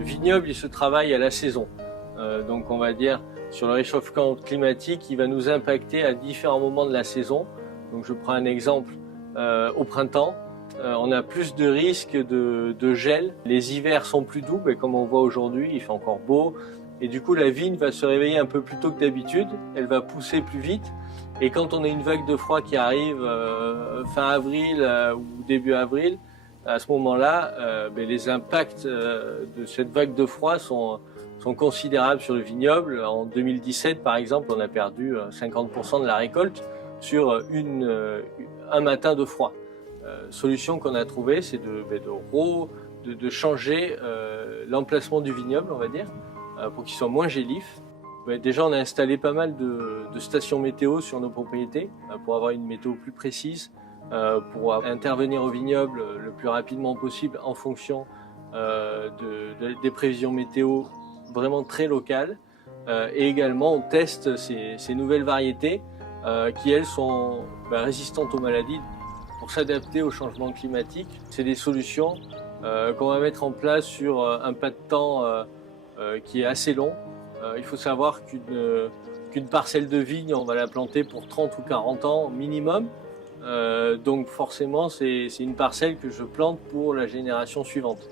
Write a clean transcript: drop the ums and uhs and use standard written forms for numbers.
Le vignoble, il se travaille à la saison. Donc on va dire, sur le réchauffement climatique, il va nous impacter à différents moments de la saison. Donc je prends un exemple, au printemps, on a plus de risques de gel. Les hivers sont plus doux, mais comme on voit aujourd'hui, il fait encore beau. Et du coup, la vigne va se réveiller un peu plus tôt que d'habitude, elle va pousser plus vite. Et quand on a une vague de froid qui arrive fin avril ou début avril, à ce moment-là, les impacts de cette vague de froid sont considérables sur le vignoble. En 2017, par exemple, on a perdu 50% de la récolte sur un matin de froid. Solution qu'on a trouvée, c'est de changer l'emplacement du vignoble, on va dire, pour qu'il soit moins gélif. Déjà, on a installé pas mal de stations météo sur nos propriétés pour avoir une météo plus précise, pour intervenir au vignoble le plus rapidement possible en fonction des prévisions météo vraiment très locales. Et également, on teste ces nouvelles variétés qui, elles, sont résistantes aux maladies pour s'adapter au changement climatique. C'est des solutions qu'on va mettre en place sur un pas de temps qui est assez long. Il faut savoir qu'une parcelle de vigne, on va la planter pour 30 ou 40 ans minimum. Donc forcément, c'est une parcelle que je plante pour la génération suivante.